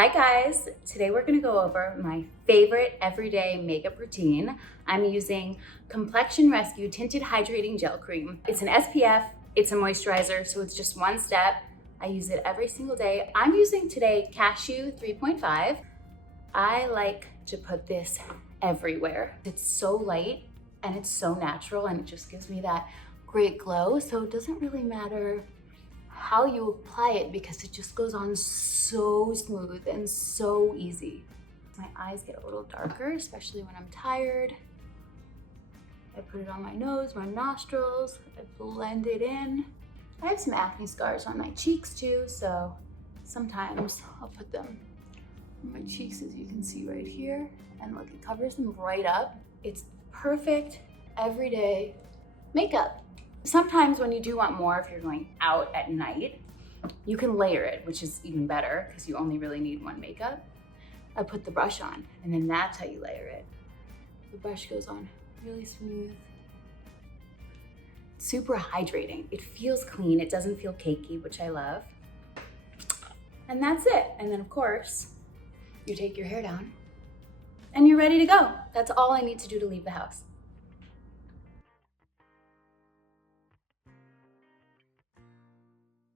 Hi guys, today we're gonna go over my favorite everyday makeup routine. I'm using Complexion Rescue Tinted Hydrating Gel Cream. It's an SPF, it's a moisturizer, so it's just one step. I use it every single day. I'm using today Cashew 3.5. I like to put this everywhere. It's so light and it's so natural and it just gives me that great glow, so it doesn't really matter how you apply it because it just goes on so smooth and so easy. My eyes get a little darker, especially when I'm tired. I put it on my nose, my nostrils, I blend it in. I have some acne scars on my cheeks too, so sometimes I'll put them on my cheeks, as you can see right here. And look, it covers them right up. It's perfect everyday makeup. Sometimes when you do want more, if you're going out at night, you can layer it, which is even better because you only really need one makeup. I put the brush on and then that's how you layer it. The brush goes on really smooth. Super hydrating. It feels clean. It doesn't feel cakey, which I love. And that's it. And then of course, you take your hair down and you're ready to go. That's all I need to do to leave the house.